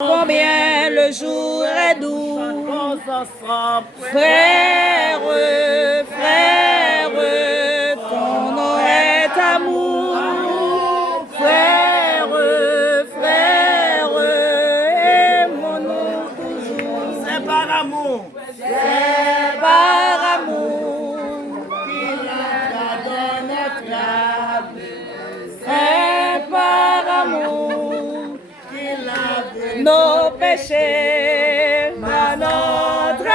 Combien le jour est doux, frère, frère, ton nom est amour, frère, frère, aimons-nous toujours. C'est par amour, C'est par amour qu'il a dans notre âme, c'est par amour qu'il a nos péchés, par notre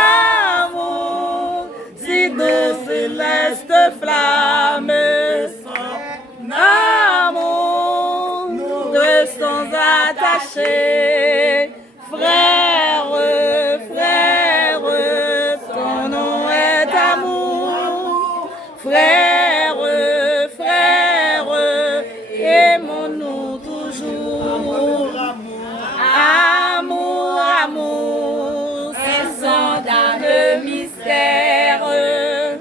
amour, si doux céleste flamme, son amour, nous restons attachés, frère, frère, ton nom est amour, frère, frère, aimons-nous toujours. Amour, amour, c'est son âme mystère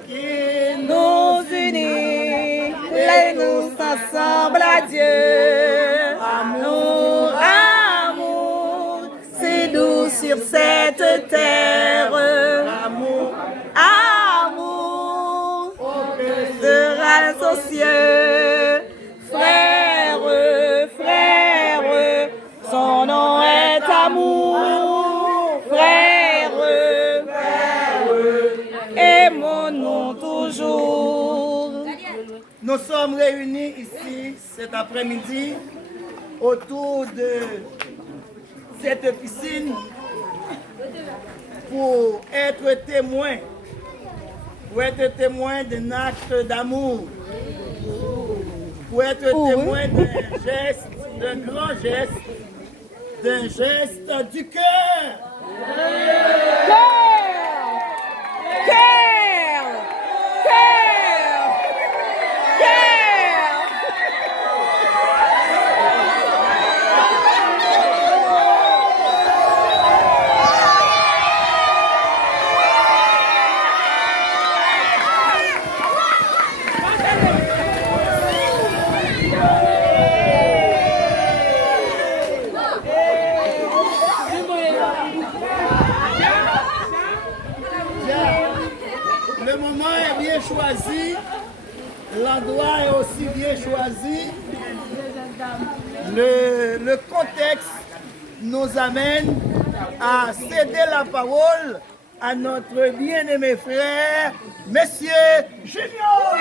qui nous unit, les nous ensemble à Dieu. Amour, amour, c'est doux sur cette terre. Amour, amour, sera aux cieux. Frère, frère, son nom est amour, frère, frère, aimons-nous toujours. Nous sommes réunis ici cet après-midi autour de cette piscine pour être témoins d'un acte d'amour, pour être témoins d'un geste, d'un grand geste, d'un geste du cœur. Le moment est bien choisi, l'endroit est aussi bien choisi. Le contexte nous amène à céder la parole à notre bien-aimé frère, Monsieur Junior.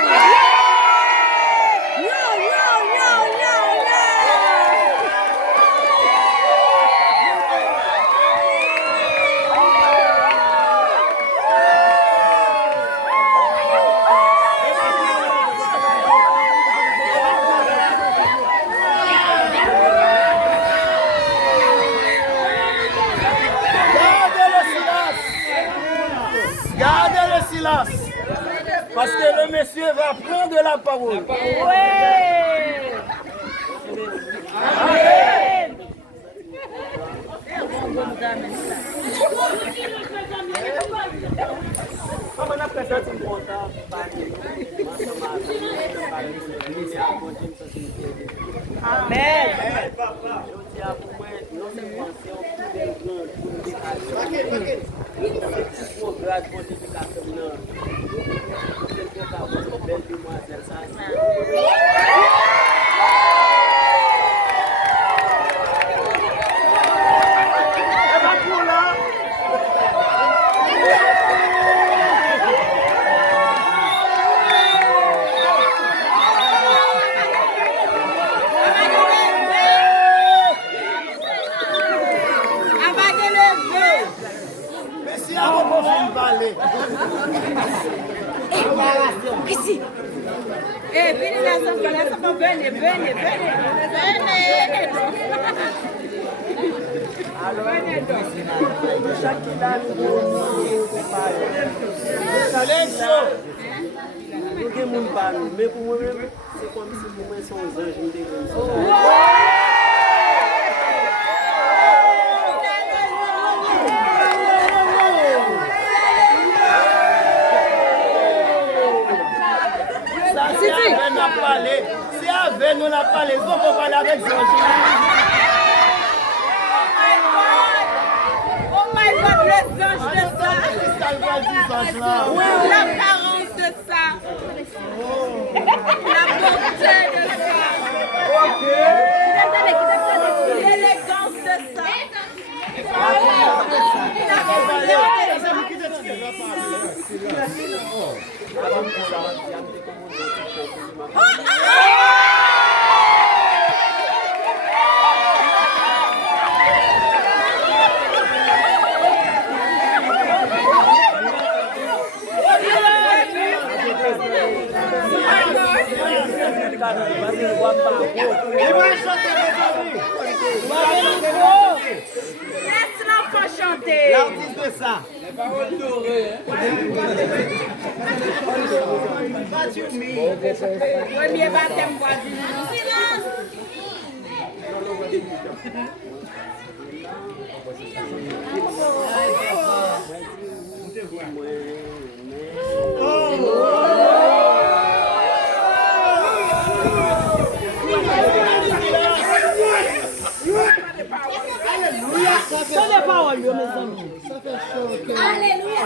Gardez le silence. Parce que le monsieur va prendre la parole. Amen. Ici. Venez là, venez. Mais pour moi-même, c'est comme si pour moi, c'est un ange. Si avec nous, on n'a pas les autres, on va parler avec Georges. message là. L'apparence de ça. La beauté de ça. L'élégance de ça. Laisse l'enfant chanter. L'artiste de ça. Premier baptême voisin. Alléluia.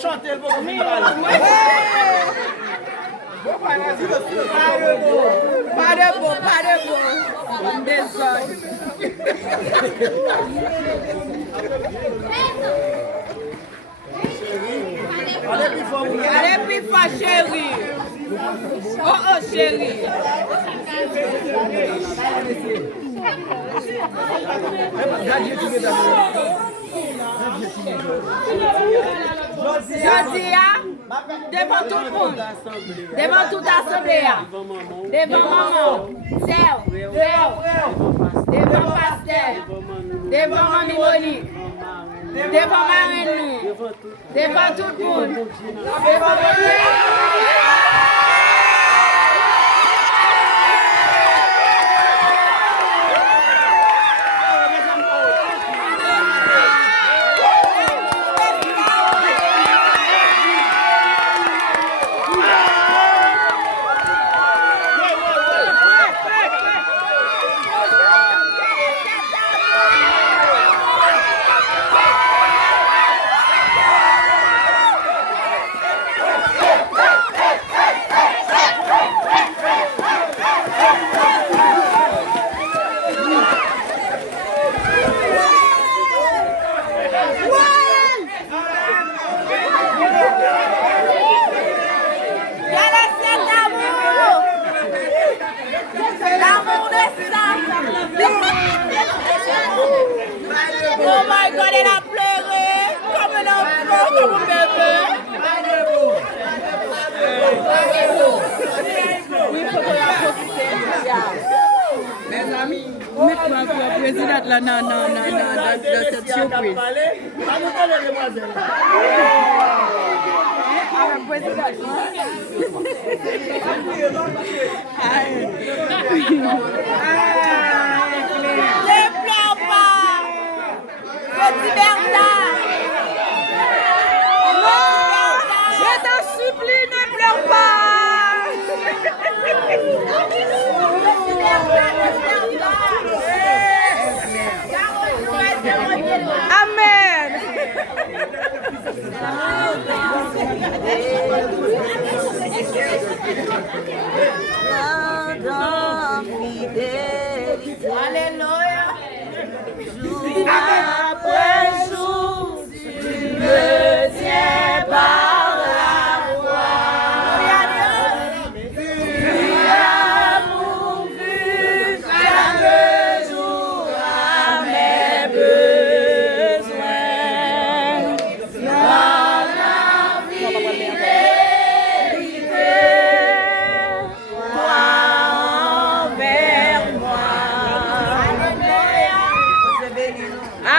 Chanter pour finir. Pas de beau, pas de beau. Désolé. Allez, plus fort, chérie. Oh, oh, chérie. Jodia, devant tout le monde, devant toute l'assemblée, devant maman, Zéo, devant pasteur, devant Mamie Monique, devant Marine, devant tout le monde, devant Oh my God, elle a pleuré comme un enfant, comme un bébé. Oui, il faut qu'on la profite. Mes amis, mettez-moi pour la présidente là, non, dans cette surprise. À la présidente. Ne pleure pas. Petit Bernard. Je t'en supplie, ne pleure pas. Amen. Dans fidélité.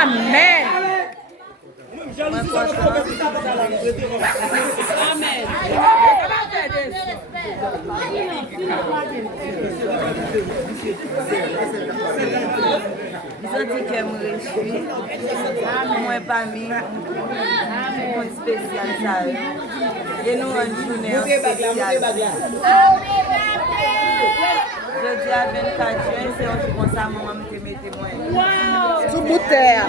Amen. Ils ont dit qu'elle me réjouit. Moi, pas mis. Mon spécial, ça. Et nous, une journée spéciale. Je dis à 24 juin, c'est un jour comme ça, maman me met témoin. Wow! Sous bouteille.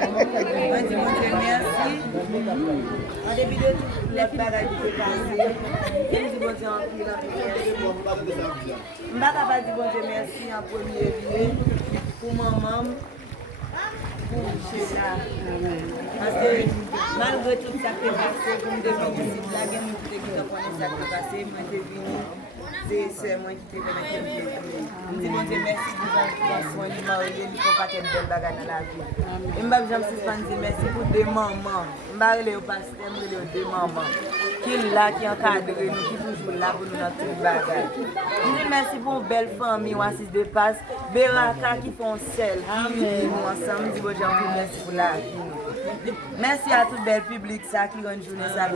On dit mon Dieu merci. En début de tout, les bagages qui sont passés. Je dis bon Dieu en pile, en pile. Je ne vais pas dire bon Dieu merci en premier lieu pour maman, pour Sheila. Parce que malgré tout ça qui est passé, pour me devenir ici, la guerre, je qui connaît ça qui est passé, moi je suis venu. C'est moi qui t'ai permis de me dire. Je dis bon Dieu merci pour ton soin, il m'a oublié, il faut pas qu'il y ait de belles bagages dans la vie. Et je me dis merci pour des mamans. Je me dis au pasteur, je me dis des mamans qui sont là, qui encadrent nous, qui sont toujours là pour nous dans tout le bagage. Je dis merci pour une belle famille, ou assise de passe, Beraka qui font sel, qui unissent nous ensemble. Je dis bon Dieu merci pour la vie. Merci à tout le bel public ça, qui rend une journée ça.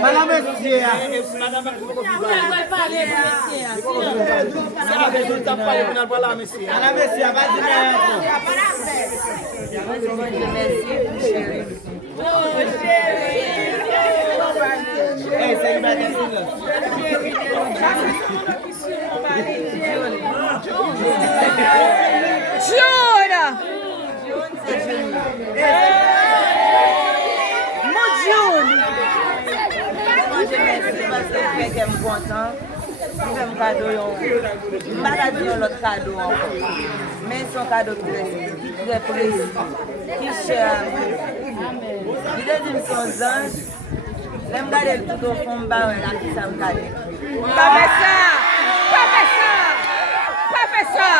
Madame Messier. Je suis content. Je fais un cadeau. Je ne vais pas dire l'autre cadeau encore. Mais c'est un cadeau très précis, qui est cher. Il est d'une son ange. Je me regarde tout au fond, ça me regarde. Pas fait ça! Pas fait ça! Pas fait ça!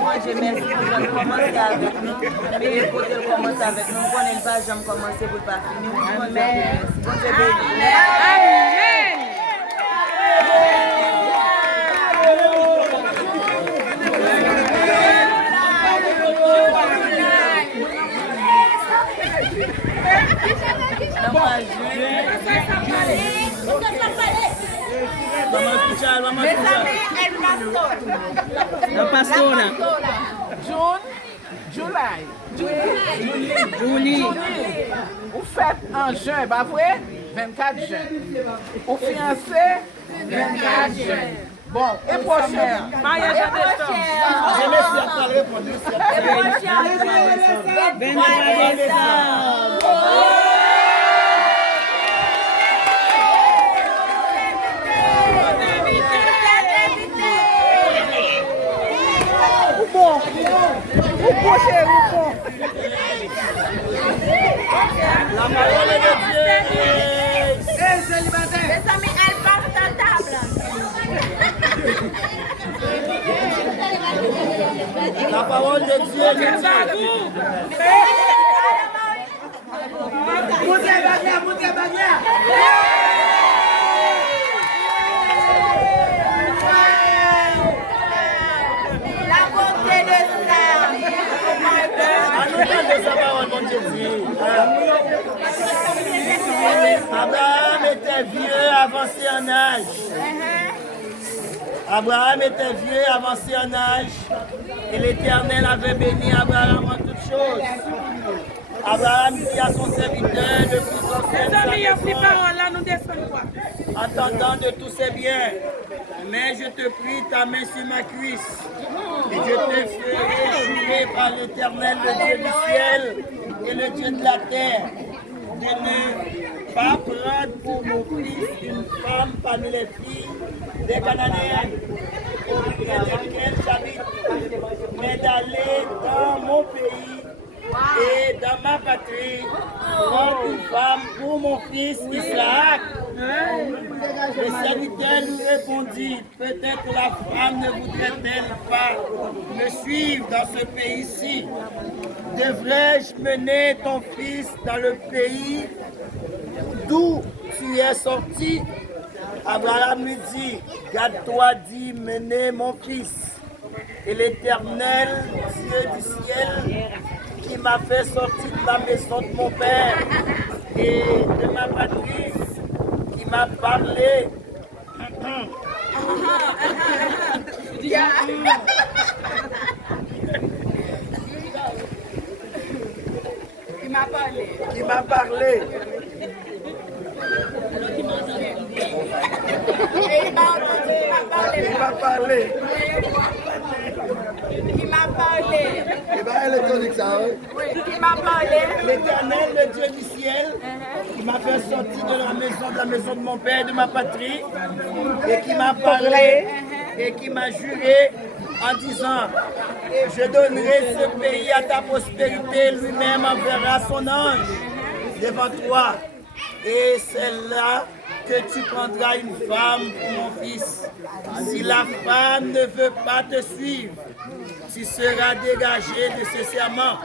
Moi, je merci pour commencer avec nous. Mais pour commencer avec nous, on n'est pas jamais commencé pour pas finir. Amen. La pastora. Julie. Vous faites un jeûne, pas vrai? 24 jeûnes. Vous fiancez, 24 jeûnes. Bon, et prochain. Mariage à distance. La parole de Dieu. Les amis, elle passe à table. La parole de Dieu. La beauté de ça. Abraham était vieux, avancé en âge. Abraham était vieux, avancé en âge. Et l'Éternel avait béni Abraham en toutes choses. Abraham dit à son serviteur de plus attendant de tous ses biens. Mais je te prie, ta main sur ma cuisse. Et je te ferai jurer par l'Éternel, le Dieu du ciel et le Dieu de la terre, de ne pas prendre pour mon fils une femme parmi les filles des Cananéens, auprès desquelles j'habite, mais d'aller dans mon pays et dans ma patrie, prendre une femme pour mon fils Isaac. Le serviteur lui répondit, peut-être la femme ne voudrait-elle pas me suivre dans ce pays-ci. Devrais-je mener ton fils dans le pays d'où tu es sorti? Abraham lui dit, garde-toi d'y mener mon fils. Et l'Éternel, Dieu du ciel, qui m'a fait sortir de la maison de mon père et de ma patrie, qui m'a parlé. Qui m'a parlé. L'Éternel, le Dieu du ciel, qui m'a fait sortir de la maison de mon père et de ma patrie, et qui m'a parlé, et qui m'a juré en disant, je donnerai ce pays à ta postérité, lui-même enverra son ange devant toi. Et c'est là que tu prendras une femme pour mon fils. Si la femme ne veut pas te suivre, tu seras dégagé de ce serment.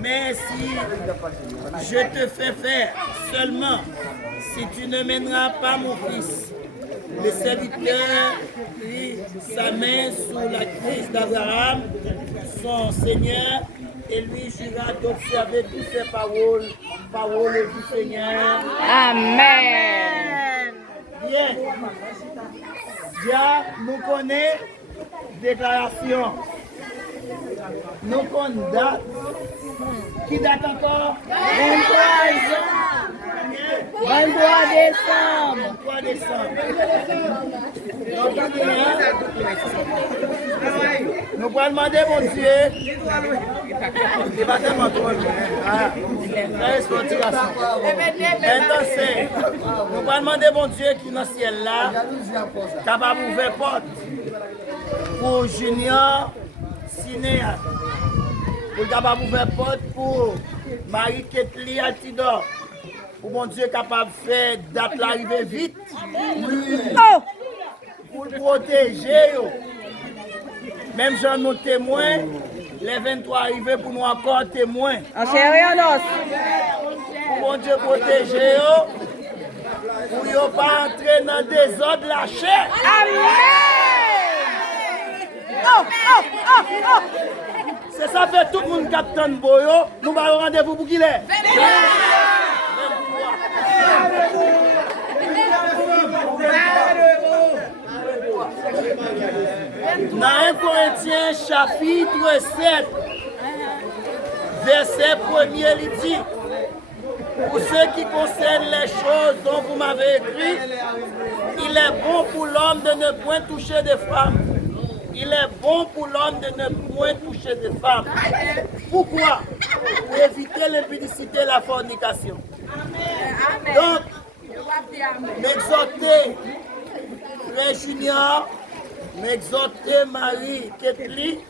Mais si je te fais faire seulement, si tu ne mèneras pas mon fils, le serviteur prit sa main sous la cuisse d'Abraham, son Seigneur, et lui jura d'observer toutes ces paroles du Seigneur. Amen. Bien. Déjà, nous connaissons déclaration. Nous connaissons date. Qui date encore? 23 décembre. 23 décembre. Nous pouvons demander, mon Dieu, c'est pas tellement trop. Nous pouvons demander, mon Dieu, qui est dans le ciel là, capable d'ouvrir porte pour Junior Sinéa, pour capable d'ouvrir porte pour Marie-Ketli Altidor, pour mon Dieu capable de faire date l'arrivée vite, pour le protéger. Même Jean nos témoins, les 23 arrivés pour nous encore témoins. En chair et en os. Pour mon Dieu protéger, pour ne pas entrer dans le désordre de la chair. C'est ça fait tout le monde captain de Boyo. Nous allons rendez-vous pour qu'il est. Dans 1 Corinthiens chapitre 7, verset 1er, il dit, pour ce qui concerne les choses dont vous m'avez écrit, il est bon pour l'homme de ne point toucher des femmes. Il est bon pour l'homme de ne point toucher des femmes. Pourquoi? Pour éviter l'impudicité et la fornication. Donc, m'exhorter, frère Junior, m'exhorter Marie Ketli,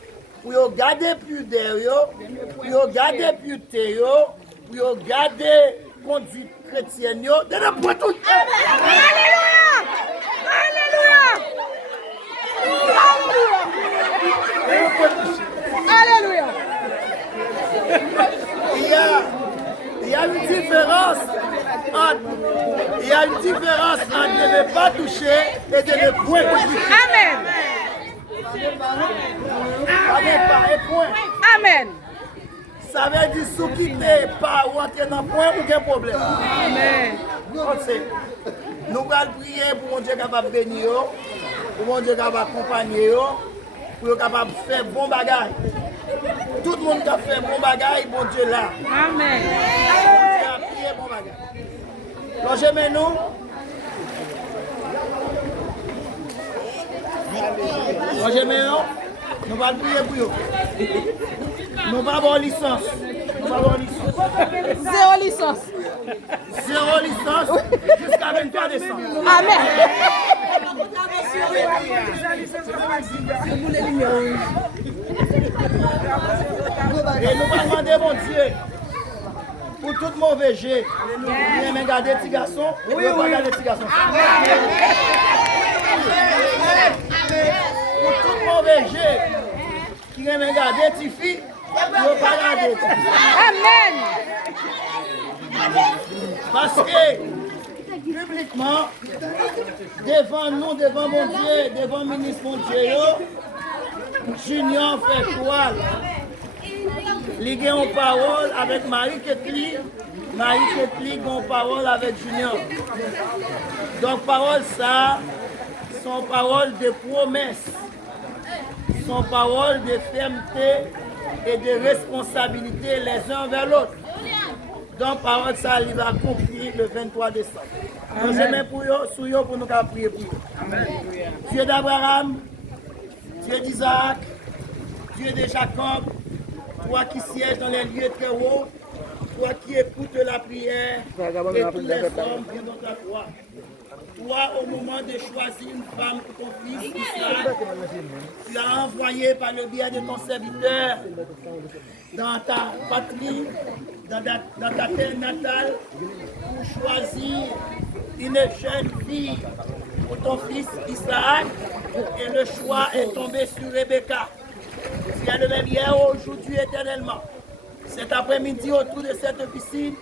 pour garder pudeur, pour garder pureté, pour garder conduite chrétienne, de ne point toucher. Alléluia! Alléluia! Il y a une différence entre de ne pas toucher et de ne point toucher. Amen. Amen. Ça veut dire sous quitter pas ou entrer dans le point, aucun problème. Amen. Nous allons prier pour mon Dieu capable de bénir, pour mon Dieu capable d'accompagner, pour être capable de faire bon bagage. Tout le monde qui a fait bon bagage, mon Dieu là. Amen. Mon Dieu a prié bon bagage. Longez-nous. Longez-nous. Nous allons prier pour eux. Nous allons avoir licence. Zéro licence. Zéro licence jusqu'à 23 décembre. Amen. Et nous allons demander, mon Dieu, pour tout mauvais jet, vous aimez garder petits garçons, ou vous pas garder petits garçons. Pour tout mauvais jet, qui aime garder petits filles, Yo pas garder. Amen. Parce que, publiquement, devant nous, devant mon Dieu, devant le ministre mon Dieu, Junior fait quoi? Il a une parole avec Marie-Ketli. Marie-Ketli a une parole avec Junior. Donc, parole ça, sont paroles de promesse, sont paroles de fermeté et de responsabilité les uns vers l'autre. Donc, parole ça, il va accomplir le 23 décembre. Donc, je mets pour eux, pour nous prier pour eux. Dieu d'Abraham, Dieu d'Isaac, Dieu de Jacob, toi qui sièges dans les lieux très hauts, toi qui écoutes la prière et tous les hommes viennent dans ta croix. Toi, au moment de choisir une femme pour ton fils, Isaac, tu as envoyé par le biais de ton serviteur dans ta patrie, dans ta terre natale, pour choisir une jeune fille pour ton fils Isaac, et le choix est tombé sur Rebecca. Tu as le même hier, aujourd'hui, éternellement. Cet après-midi, autour de cette piscine,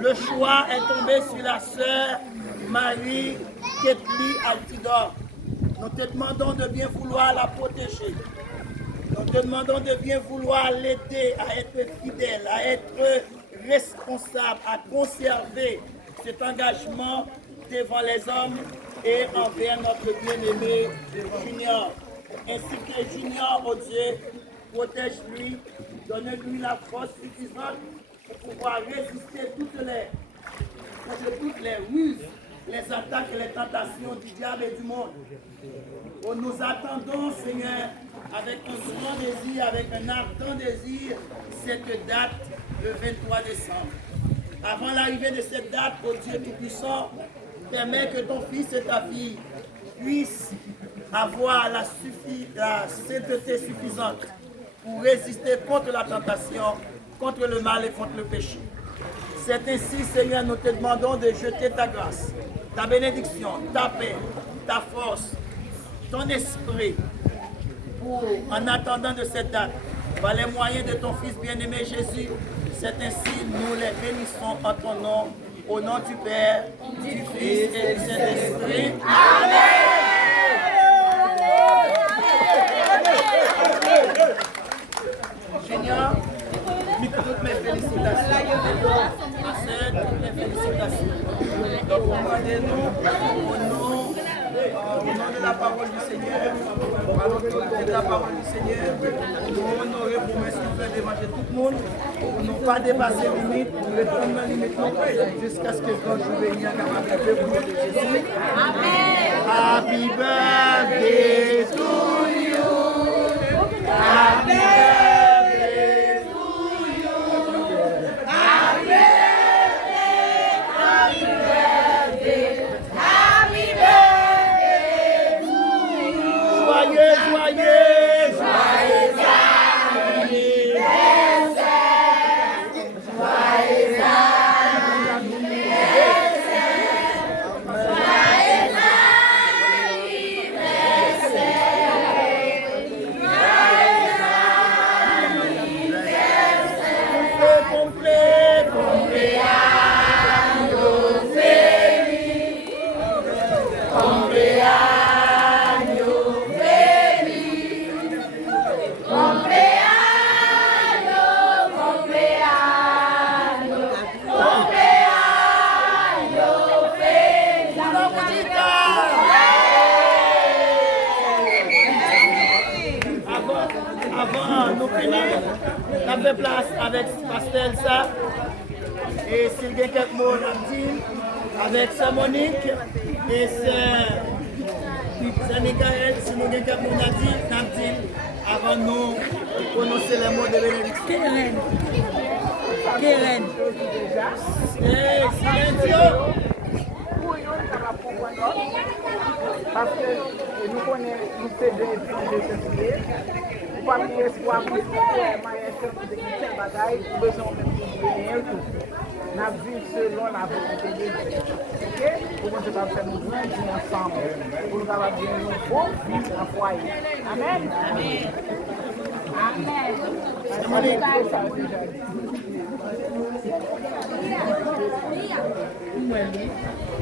le choix est tombé sur la sœur Marie-Ketli Altidor. Nous te demandons de bien vouloir la protéger. Nous te demandons de bien vouloir l'aider à être fidèle, à être responsable, à conserver cet engagement devant les hommes et envers notre bien-aimé Junior. Ainsi que Junior, oh Dieu, protège-lui, donne-lui la force suffisante pour pouvoir résister toutes les ruses, les attaques et les tentations du diable et du monde. Oh, nous attendons, Seigneur, avec un grand désir, avec un ardent désir, cette date, le 23 décembre. Avant l'arrivée de cette date, oh Dieu Tout-Puissant, permets que ton fils et ta fille puissent avoir la sainteté suffisante pour résister contre la tentation, contre le mal et contre le péché. C'est ainsi, Seigneur, nous te demandons de jeter ta grâce, ta bénédiction, ta paix, ta force, ton esprit, pour, en attendant de cette date, par les moyens de ton Fils bien-aimé Jésus, c'est ainsi nous les bénissons en ton nom, au nom du Père, du Fils et du Saint-Esprit. Amen. Seigneur, toutes mes félicitations. Toutes mes félicitations. Donc, commandez-nous au nom de la parole du Seigneur, par l'autorité de la parole du Seigneur, nous honorer pour merci de faire démarcher tout le monde, pour ne pas dépasser les limites, pour répondre aux limites jusqu'à ce que quand je vais y aller capable de vous de Jésus. Amen. Happy birthday to you. Happy birthday to you. Happy birthday. Happy birthday. Happy birthday to you. Joyeux, joyeux, joyeux anniversaire. Joyeux on fait place avec Pasteur Elsa et s'il y a quelques mots avec Sœur Monique et Sœur Michael, si nous avons quelques mots avant nous prononcer les mots de bénédiction. Keren. Silencio. Parce que nous connaissons, nous sommes de pas de espoir pour de quitter bagaille, besoin de tout. Nous vivons selon la volonté de Dieu. OK? Pour nous faire nous grandir ensemble, pour nous avoir bien nous vivre en foyer. Amen. Amen.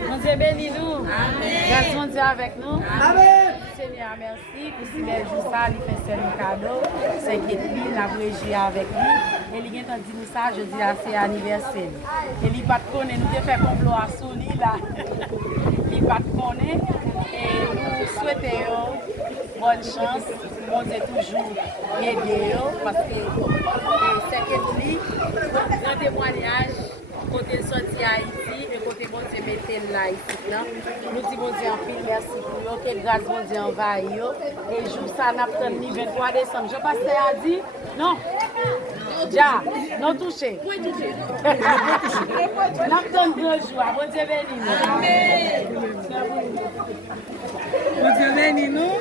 Mon Dieu bénis nous. Grâce mon Dieu avec nous. Amen. Seigneur, merci pour si bel jour ça, il fait seul un cadeau. C'est qu'il n'a pas réjoui avec lui. Et il vient dit nous ça, je dis là, c'est anniversaire. Et il pas de connaître, nous te fait complot à Souli là. Il pas de connaître. Et nous souhaitons bonne chance. Bon Dieu toujours aider parce que c'est qu'il dit, dans témoignage, côté sorti à Haïti, et côté bon Dieu mettre là ici. Nous disons bon Dieu en pile, merci pour eux, que grâce bon Dieu envahit eux. Et jour ça, n'a pas le 23 décembre. Je passe à dit, non. Ja, non touché. N'a pas de gros joie. Bon Dieu béni. Amen. Bon Dieu béni nous.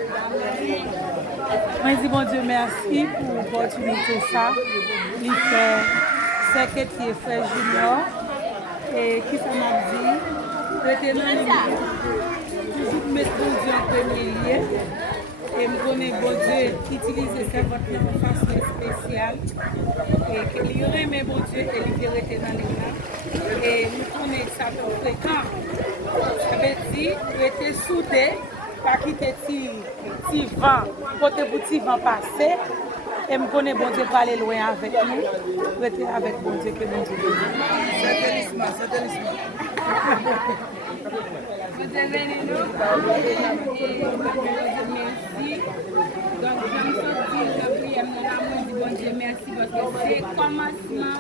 Moi je dis bon Dieu merci pour l'opportunité ça. Il fait secrétaire frère Junior. Et qui ça m'a dit? Rester dans le toujours mettre bon Dieu en premier lieu. Et je connais bon Dieu qui utilise cette vote de façon spéciale. Et qu'il y aurait aimé bon Dieu et il rester dans l'église. Et nous connaissons ça tout fréquent. Ça veut dire rester soudé, pas quitter petit vent, côté petit vent passé. Et je connais bon Dieu parler loin avec nous. Rester avec bon Dieu que bon Dieu. C'est tellement. Vous avez nous. Merci. Donc, j'aime sortir la prière, mon amour du bon Dieu, merci parce que c'est commencement,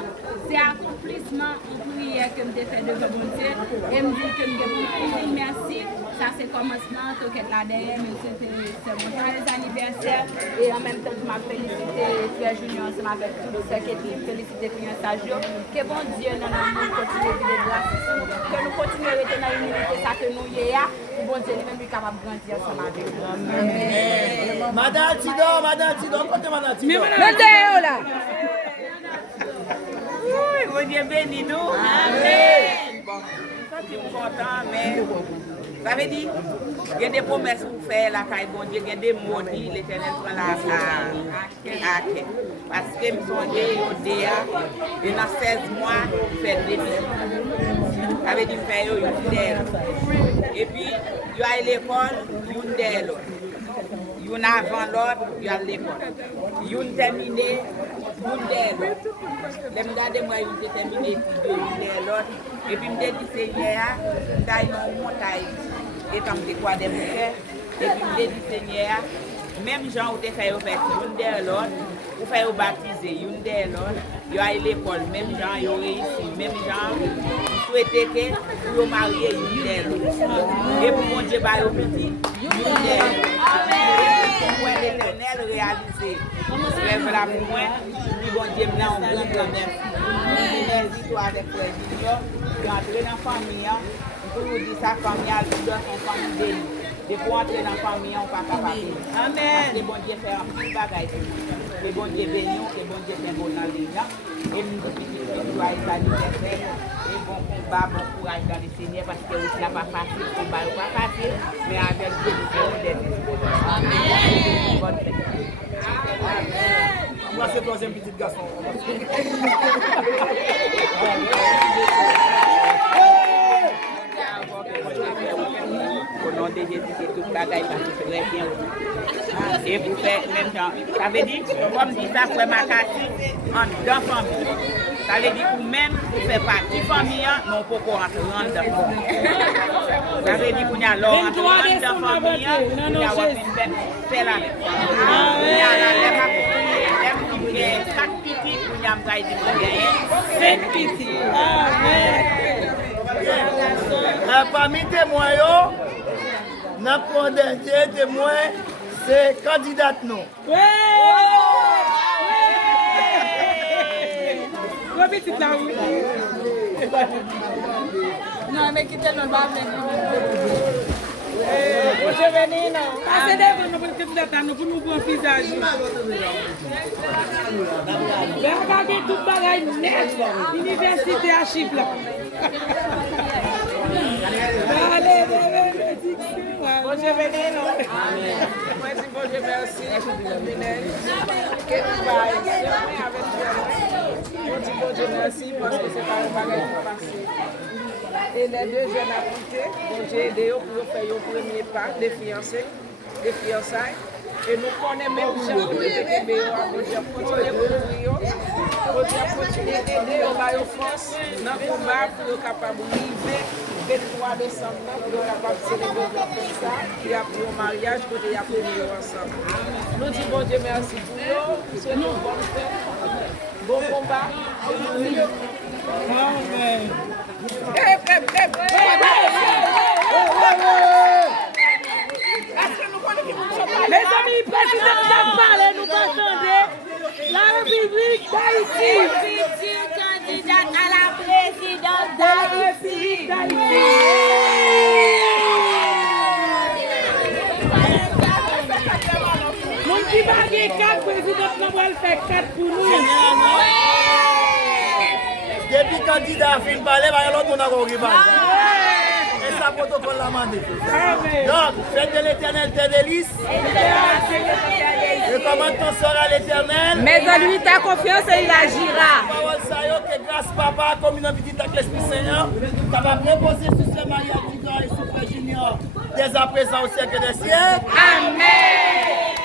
c'est accomplissement en prière que je fais devant mon Dieu. Et me dire que je dis merci. Ça, c'est commencement, tout est là derrière, mais c'est mon joyeux anniversaire. Et en même temps, je m'ai félicité, Frère Junior, ça m'a fait tout ce qui est félicité, fiançage. Que bon Dieu, nous continue de grâce, que nous continuons à rester dans l'humilité, ça que nous y est, que bon Dieu, lui-même, est capable de grandir ensemble avec nous. Amen. Madame Tidor, côté Madame Tidor. Mettez-vous là. Oui, bon Dieu béni nous. Amen. Bon, ça c'est content, mais ça veut dire, il y a des promesses pour faire la caille, bon Dieu, il y a des mots dit, l'Éternel prend la carte. Parce que nous sommes des et dans 16 mois, nous faisons des millions. Ça veut dire faire une d'elle. Et puis, il y a l'école, une d'elle. Une avant l'autre, il y a l'école. Une terminée, une d'elle. Les regarder moi, une terminée, une d'elle l'autre. Et puis, je me dis, Seigneur, dans une montagne, et comme c'est quoi des bouquets. Et puis, je me dis, Seigneur, même gens où tu fais une d'elle l'autre, ou faire baptiser, une d'elle l'autre, il y a l'école, même gens, ils ont réussi, même gens, ils souhaitaient que vous marier une d'elle l'autre. Et pour mon Dieu, bah, au petit, une d'elle l'autre. Pour moi, l'Éternel réalisé. Rêve là pour moi, puis bon Dieu, maintenant, on prend quand même. Merci toi avec Frère Junior, tu es entré dans la famille, pour nous dire sa famille, elle donne son famille d'elle. Et pour entrer dans la famille, on ne peut pas parler. Amen. Que bon Dieu fait un petit bagage. Que bon Dieu bénisse, que bon Dieu fait bon dans les gens. Et nous, petits joyeux anniversaire. Et bon combat, bon courage dans le Seigneur, parce que ce n'est pas facile, le combat n'est pas facile, mais avec Dieu, nous sommes des disciples. Amen. Bonne fête. Amen. Moi, c'est le troisième petit garçon. Au nom de Jésus, c'est tout le bagage parce que c'est très bien. Et pour faire même temps, ça veut dire, comme dit ça, pour ma carte, en deux familles. Ça veut dire que même pour faire partie de la famille, non pour qu'on rentre dans la famille. Ça veut dire qu'on a l'ordre dans la famille, on a fait la même. On a la 4 petits, on a dit 5 petits. Parmi les témoins, notre dernier témoin, c'est candidate non. Non, mais quittez le bas, je venais là. Assez devant nous pour que nous pour nous voir visage. Regardez tout bagaille net. Université à Chypre là. Allez, Dieu bénisse nous. Moi, je dis bon Dieu merci pour le privilège que nous avons avec vous. Je dis bon Dieu merci parce que c'est pas un bagage qui passe. Et les deux jeunes appliqués, bon Dieu aidé pour faire le premier pas des fiancés, des fiançailles. Et nous connaissons même gens qui étaient québécois, bon Dieu continue pour nous, bon Dieu continue d'aider au bail France dans le combat pour être capable de vivre le 3 décembre pour être capable de célébrer comme ça, et après au mariage, pour être venir ensemble. Nous disons bon Dieu merci pour nous, c'est nous bonne fête, bon combat. Amen. Les amis, président nous a parlé, nous attendons la République d'Haïti. Future candidate à la présidence d'Haïti. Mon qui va gagner 4 présidents, nous allons faire 4 pour nous. Depuis candidat fin parler, l'autre on a compris. Et ça protocole la mandé. Donc, faites de l'éternel tes délices. Recommande ton sort à l'éternel. Mais en lui, ta confiance et il agira. Parole ça que grâce papa, comme une petite avec l'Esprit Seigneur, ça va reposer sur ce mariage et sur Frère Junior dès à présent au siècle des siècles. Amen.